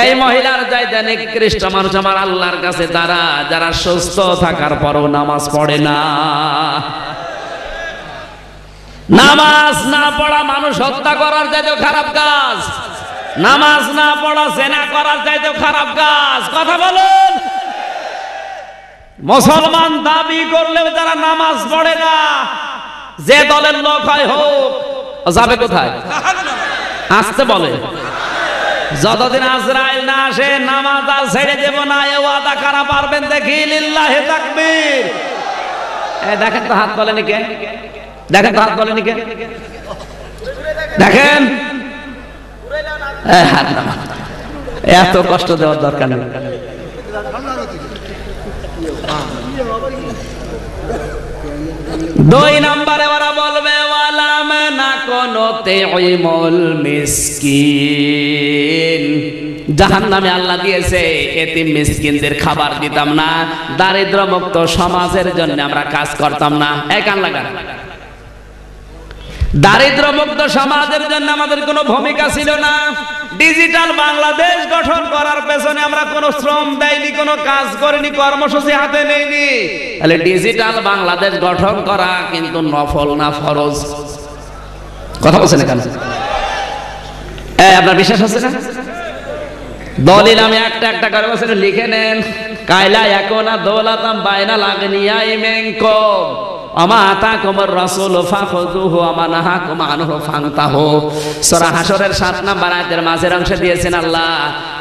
এই মহিলার চাইতে নিকৃষ্ট মানুষ আমার আল্লাহর কাছে তারা যারা সুস্থ থাকার পরও নামাজ পড়ে না। নামাজ না পড়া মানুষ হত্যা করার চাইতেও খারাপ কাজ, নামাজ না পড়া জিনা করার চাইতেও খারাপ কাজ। কথা বলুন। মুসলমান দাবি করলেও যারা নামাজ পড়ে না, যে দলের লোক হয় হোক, যাবে কোথায়? আসতে বলে, যতদিন আজরাইল না আসে নামাজ আর ছেড়ে দেব না, এ ওয়াদা কারা পারবেন দেখি? লিল্লাহি তাকবীর। দেখেন তো হাত বলেনি কে? দেখেন তো হাত বলেনি কে? দেখেন এত কষ্ট দেওয়ার দরকার নেই। দুই নম্বরে ওরা বলবে, ওয়ালাম নাকুনু তুইমুল মিসকিন, জাহান্নামে আল্লাহ দিয়েছে এতিম মিসকিনদের খাবার দিতাম না, দারিদ্র মুক্ত সমাজের জন্য আমরা কাজ করতাম না। এক কান লাগা, দারিদ্র মুক্ত সমাজের জন্য আমাদের কোনো ভূমিকা ছিল না। ডিজিটাল বাংলাদেশ গঠন করার পেছনে আমরা কোনো শ্রম দেইনি, কোনো কাজ করিনি, কর্মসূচি হাতে নেইনি। তাহলে ডিজিটাল বাংলাদেশ গঠন করা কিন্তু নফল না ফরজ। কথা বলছেন এখানে? আপনার বিশ্বাস আছে না? দলিল আমি একটা একটা করে বলছেন, লিখে নেন। কায়লা ইয়াকুনা দৌলাতাম বাইনাল আগনিয়াই মিনকুম আমা আতাকুমুর রাসূল ফাখুযুহু আমা নাহাকুম আনহু ফান্তাহু। সূরা হাশরের 7 নম্বর আয়াতের মাঝের অংশে দিয়েছেন আল্লাহ,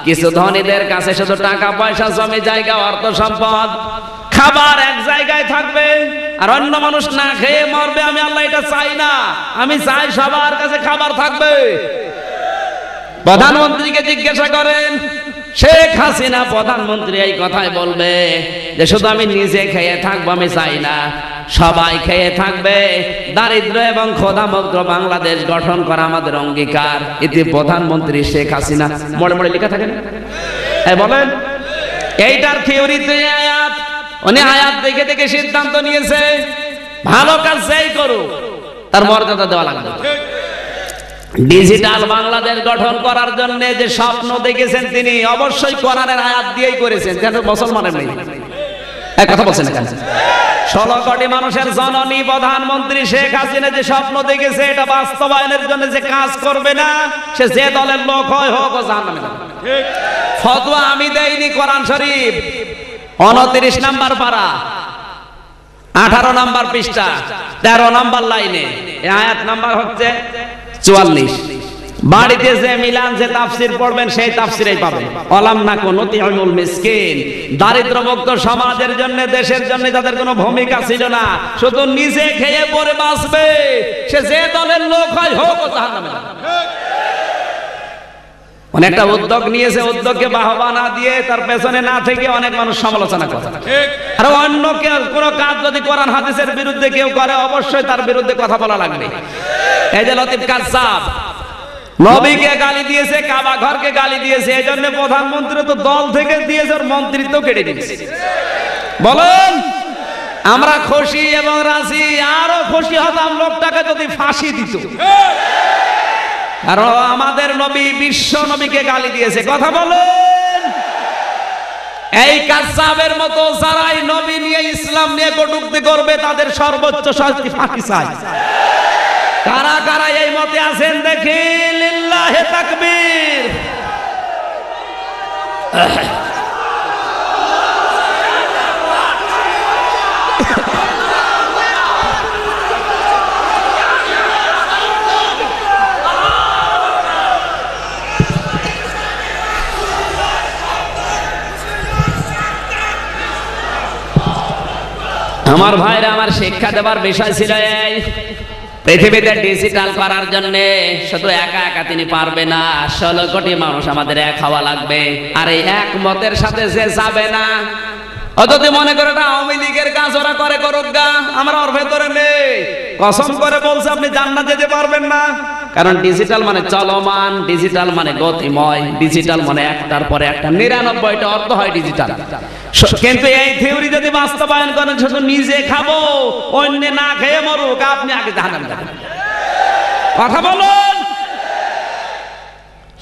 কিছু ধনীদের কাছে শুধু টাকা পয়সা, জমি জায়গা, অর্থ সম্পদ, খাবার এক জায়গায় থাকবে, আর অন্য মানুষ না খেয়ে মরবে। আমি আল্লাহ এটা চাই না। আমি চাই সবার কাছে খাবার থাকবে। প্রধানমন্ত্রীকে জিজ্ঞাসা করেন, শেখ হাসিনা প্রধানমন্ত্রী এই কথাই বলবে যে শুধু আমি নিজে খেয়ে থাকবো, আমি চাই না, সবাই খেয়ে থাকবে। দারিদ্র এবং ক্ষুধামুক্ত বাংলাদেশ গঠন করা আমাদের অঙ্গীকার। এতে প্রধানমন্ত্রী শেখ হাসিনা মোড়ে মোড়ে লেখা থাকে না? বলেন, এইটার থিওরিতে আয়াত, উনি আয়াত দেখে দেখে সিদ্ধান্ত নিয়েছে ভালো কাজ যেই করুক তার মর্যাদা দেওয়া লাগবে। ডিজিটাল বাংলাদেশ গঠন করার জন্য যে স্বপ্ন দেখেছেন তিনি অবশ্যই কোরআনের আয়াত দিয়েই করেছেন, যেন মুসলমানের নেই। এক কথা বলছেন এখানে, 16 কোটি মানুষের জননী প্রধানমন্ত্রী শেখ হাসিনা যে স্বপ্ন দেখেছে, এটা বাস্তবায়নের জন্য যে কাজ করবে না, সে যে দলের লোক হয় হোক, ও জাহান্নামে যাবে। ফতোয়া আমি দেইনি, কোরআন শরীফ 29 নম্বর পারা 18 নম্বর পৃষ্ঠা 13 নম্বর লাইনে, এই আয়াত নাম্বার হচ্ছে 44। বাড়িতে যে মিলান যে তাফসীর পড়বেন সেই তাফসীরেই পাবেন। ওয়ালাম নাকুনু তুইমুল মিসকিন, দারিদ্র মুক্ত সমাজের জন্য, দেশের জন্য যাদের কোনো ভূমিকা ছিল না, শুধু নিজে খেয়ে পরে বাঁচবে, সে যে দলের লোক হয় হোক, ও জাহান্নামে যাবে। অনেকটা উদ্যোগ নিয়েছে, উদ্যোগকে বাহবা না দিয়ে তার পেছনে না থেকে অনেক মানুষ সমালোচনা করে। আর অন্য কোনো কাজ যদি কোরআন হাদিসের বিরুদ্ধে কেউ করে, অবশ্যই তার বিরুদ্ধে কথা বলা লাগবে। এই যে লতিফ কাজ্জাব নবীকে গালি দিয়েছে, কাবা ঘরকে গালি দিয়েছে, এই জন্য প্রধানমন্ত্রী তো দল থেকে দিয়েছে, ওর মন্ত্রিত্ব কেটে দিয়েছে। বলেন, আমরা খুশি এবং রাজি, আরো খুশি হতাম লোকটাকে যদি ফাঁসি দিত। আর আমাদের নবী বিশ্ব নবীকে গালি দিয়েছে। কথা বলেন, এই কাযযাবের মতো যারাই নবী নিয়ে ইসলাম নিয়ে কটূক্তি করবে তাদের সর্বোচ্চ শাস্তি ফাঁসি চাই। কারা কারা এই মতে আছেন দেখি, লিল্লাহে তাকবীর। আমার ভাইরা, আমার শিক্ষা দেবার বিষয় ছিল এই, পৃথিবীতে ডিজিটাল করার জন্য শুধু একা একা তিনি পারবে না, 16 কোটি মানুষ আমাদের এক হওয়া লাগবে। আর এই এক মতের সাথে যে যাবে না, ও যদি মনে করে এটা আওয়ামী লীগের কাজ, ওরা করে করুক গা, আমরা ওর ভেতরে নেই, কসম করে বলছে আপনি জান্নাতে যেতে পারবেন না। কারণ ডিজিটাল মানে চলমান, ডিজিটাল মানে গতিময়, ডিজিটাল মানে একটার পরে একটা 99টা অর্থ হয় ডিজিটাল। কিন্তু এই থিওরি যদি বাস্তবায়ন করেন, শুধু নিজে খাবো অন্য না খেয়ে মরুক, আপনি আগে জাহান্নামে যাবেন। কথা বলুন।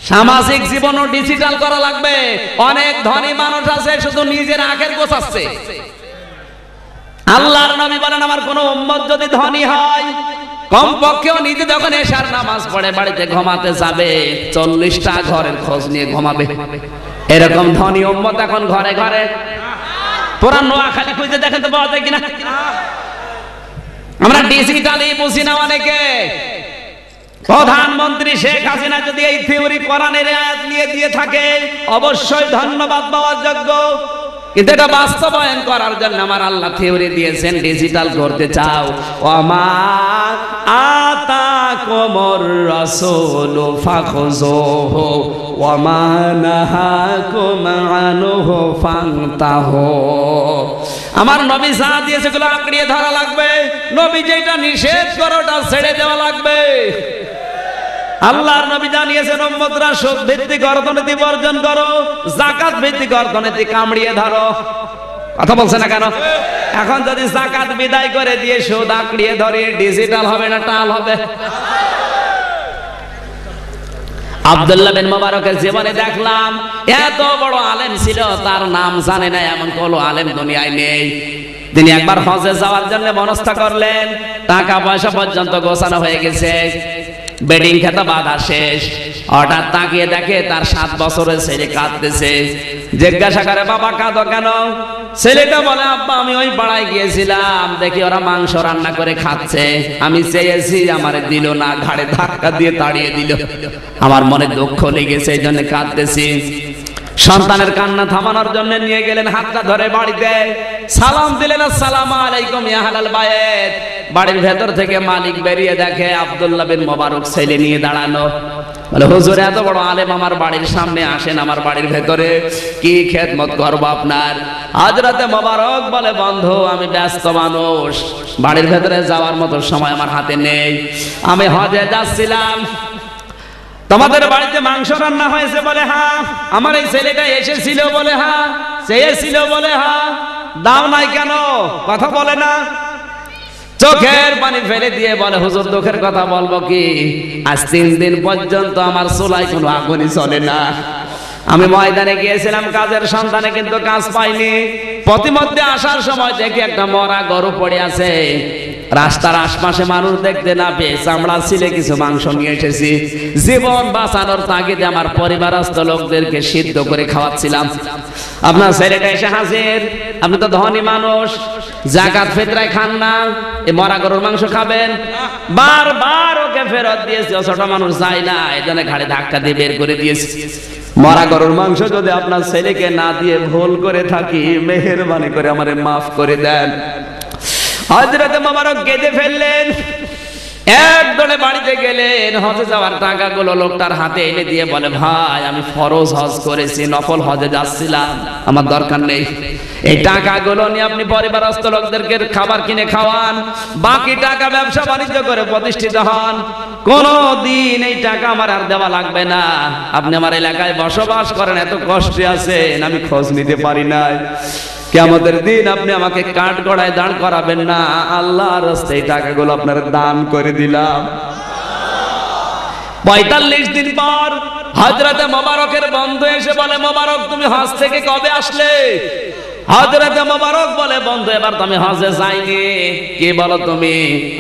সামাজিক জীবনও ডিজিটাল করা লাগবে। অনেক ধনী মানুষ আছে শুধু নিজের আখের গোছাচ্ছে। আল্লাহর নবী বলেন, আমার কোন উম্মত যদি ধনী হয়, কমপক্ষেও নিজে যখন এশার নামাজ পড়ে বাড়িতে ঘুমাতে যাবে, 40টা ঘরের খোঁজ নিয়ে ঘুমাবে। এরকম ধনী উম্মত এখন ঘরে ঘরে। পুরা নোয়াখালী খুঁজে দেখেন তো পাওয়া যায় কিনা। আমরা ডিজিটালি বুঝি না অনেকে। প্রধানমন্ত্রী শেখ হাসিনা যদি এই থিওরি কোরআনের আয়াত নিয়ে দিয়ে থাকে, অবশ্যই ধন্যবাদ পাওয়ার যোগ্য। কিন্তু এটা বাস্তবায়ন করার জন্য আমার আল্লাহ থিওরি দিয়েছেন, ডিজিটাল করতে চাও, ওয়ামা আতাকুমুর রাসূলু ফাখুযুহু ওয়ামা নাহাকুম আনহু ফান্তাহু। আমার নবী যা দিয়েছে সেগুলো আঁকড়িয়ে ধরা লাগবে। নবী যেটা নিষেধ করে ওটা ছেড়ে দেওয়া লাগবে। আল্লাহর নবী জানিয়েছেন, উম্মতরা সুদ ভিত্তিক অর্থনীতি বর্জন করো, যাকাত ভিত্তিক অর্থনীতি কামড়িয়ে ধরো। কথা বলছে না কেন? এখন যদি যাকাত বিদায় করে দিয়ে সুদ আঁকড়িয়ে ধরে, ডিজিটাল হবে না টাল হবে? আব্দুল্লাহ বিন মুবারকের জীবনে দেখলাম, এত বড় আলেম ছিল, তার নাম জানে না এমন কোন আলেম দুনিয়ায় নেই। তিনি একবার হজে যাওয়ার জন্য মনস্থ করলেন, টাকা পয়সা পর্যন্ত গোছানো হয়ে গেছে, বেডিং খেতে বাধা শেষ। হঠাৎ তাকিয়ে দেখে তার 7 বছরের ছেলে কাঁদতেছে। জিজ্ঞাসা করে, বাবা কাঁদো কেন? ছেলেটা বলে, আব্বা আমি ওই পাড়ায় গিয়েছিলাম, দেখি ওরা মাংস রান্না করে খাচ্ছে, আমি চেয়েছি আমারে দিল না, ঘাড়ে ধাক্কা দিয়ে তাড়িয়ে দিল, আমার মনে দুঃখ লেগেছে, এই জন্য কাঁদতেছি। সন্তানের কান্না থামানোর জন্য নিয়ে গেলেন, হাতটা ধরে বাড়িতে সালাম দিলেন, আসসালামু আলাইকুম ইয়া আহলাল বাইত। বাড়ির ভেতর থেকে মালিক বেরিয়ে দেখে আব্দুল্লাহ বিন মুবারক ছেলে নিয়ে দাঁড়ানো। বলে, হুজুর এত বড় আলেম আমার বাড়ির সামনে আসেন, আমার বাড়ির ভেতরে কি খেদমত করবো আপনার? হযরতে মুবারক বলে, বন্ধু আমি ব্যস্ত মানুষ, বাড়ির ভেতরে যাওয়ার মতো সময় আমার হাতে নেই, আমি হজে যাচ্ছিলাম, তোমাদের বাড়িতে মাংস রান্না হয়েছে? বলে হ্যাঁ। আমার এই ছেলেটা এসেছিল? বলে হ্যাঁ। চেয়েছিল? বলে হ্যাঁ। দাও নাই কেন? কথা বলে না। চোখের পানি ফেলে দিয়ে বলে, হুজুর দুঃখের কথা বলবো কি, আজ 3 দিন পর্যন্ত আমার চুলায় কোনো আগুনই চলে না। আমি ময়দানে গিয়েছিলাম কাজের সন্ধানে, কিন্তু কাজ পাইনি। প্রতিমধ্যে আসার সময় দেখি একটা মরা গরু পড়ে আছে, রাস্তার আশপাশে মানুষ দেখতে না পেয়ে চামড়া ছিলে কিছু মাংস নিয়ে এসেছি। জীবন বাঁচানোর তাগিদে আমার পরিবারস্থ লোকদেরকে সিদ্ধ করে খাওয়াচ্ছিলাম। আপনার ছেলেটা এসে হাজির, আপনি তো ধনী মানুষ, যাকাত ফিতরায় খান না, এই মরা গরুর মাংস খাবেন? বারবার ওকে ফেরত দিয়েছি, ও ছোট মানুষ চাই না, এই জন্য ঘাড়ে ধাক্কা দিয়ে বের করে দিয়েছি। মরা গরুর মাংস যদি আপনার ছেলেকে না দিয়ে ভুল করে থাকি, মেহেরবানি করে আমারে মাফ করে দেন। হযরতে মুবারক কেঁদে ফেললেন, এক দৌড়ে বাড়িতে গেলেন, হজে যাওয়ার টাকাগুলো লোকটার হাতে এনে দিয়ে বলে, ভাই আমি ফরজ হজ করেছি, নফল হজে যাচ্ছিলাম, আমার দরকার নেই, এই টাকাগুলো নিয়ে আপনি পরিবারস্থ লোকদেরকে খাবার কিনে খাওয়ান, বাকি টাকা ব্যবসা বাণিজ্য করে প্রতিষ্ঠিত হন, কোনদিন এই টাকা আমার আর দেওয়া লাগবে না। আপনি আমার এলাকায় বসবাস করেন, এত কষ্টে আছেন, আমি খোঁজ নিতে পারি নাই, কিয়ামতের দিন আপনি আমাকে কাঠগড়ায় দাঁড় করাবেন না, আল্লাহর রাস্তায় টাকাগুলো আপনার দান করে দিলাম। ৪৫ দিন পর হযরতে মোবারকের বন্ধু এসে বলে, মোবারক তুমি হজ থেকে কবে আসলে? হযরতে মোবারক বলে, বন্ধু এবার তুমি হজে যাইনি। কি বলো তুমি?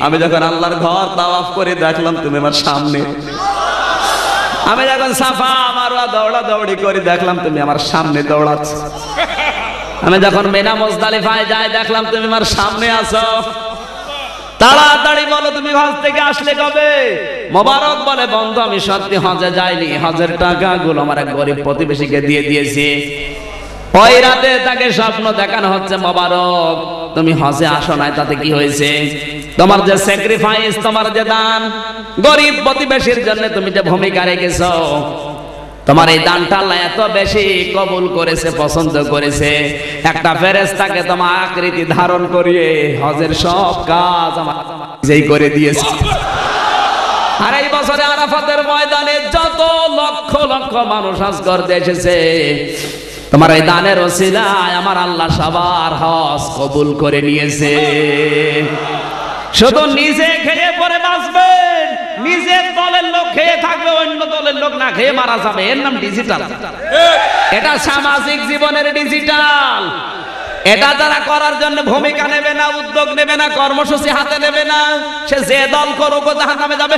আমি যখন আল্লাহর ঘর তাওয়াফ করে দেখলাম তুমি আমার সামনে, আমি যখন সাফা মারওয়া দৌড়াদৌড়ি করে দেখলাম তুমি আমার সামনে দৌড়াচ্ছ, আমি যখন মিনা মুজদালিফায় যাই দেখলাম তুমি আমার সামনে আছো। তাড়াতাড়ি বলো তুমি হজ থেকে আসলে কবে? মোবারক বলে, বন্ধু আমি সত্যি হজে যাইনি, হজের টাকাগুলো আমার এক গরিব প্রতিবেশীকে দিয়ে দিয়েছি। ওই রাতে তাকে স্বপ্ন দেখানো হচ্ছে, মোবারক তুমি হজে আসো নাই, তাতে কি হয়েছে? তোমার যে স্যাক্রিফাইস, তোমার যে দান, গরিব প্রতিবেশীর জন্য তুমি যে ভূমিকা রেখেছো, তোমার এই দানটা আল্লাহ এত বেশি কবুল করেছে, পছন্দ করেছে, একটা ফেরেশতাকে তোমার আকৃতি ধারণ করিয়ে হজের সব কাজ আমার নিজেই করে দিয়েছে। আর এই বছরে আরাফাতের ময়দানে যত লক্ষ লক্ষ মানুষ হজ করতে এসেছে, তোমার এই দানের ওসিলায় আমার আল্লাহ সবার হজ কবুল করে নিয়েছে। শুধু নিজে খেয়ে পরে বাঁচবেন, নিজের দলের লোক খেয়ে থাকবে, অন্য দলের লোক না খেয়ে মারা যাবে, এর নাম ডিজিটাল। এটা সামাজিক জীবনের ডিজিটাল। এটা যারা করার জন্য ভূমিকা নেবে না, উদ্যোগ নেবে না, কর্মসূচি হাতে নেবে না, সে যে দল করুক জাহান্নামে যাবে।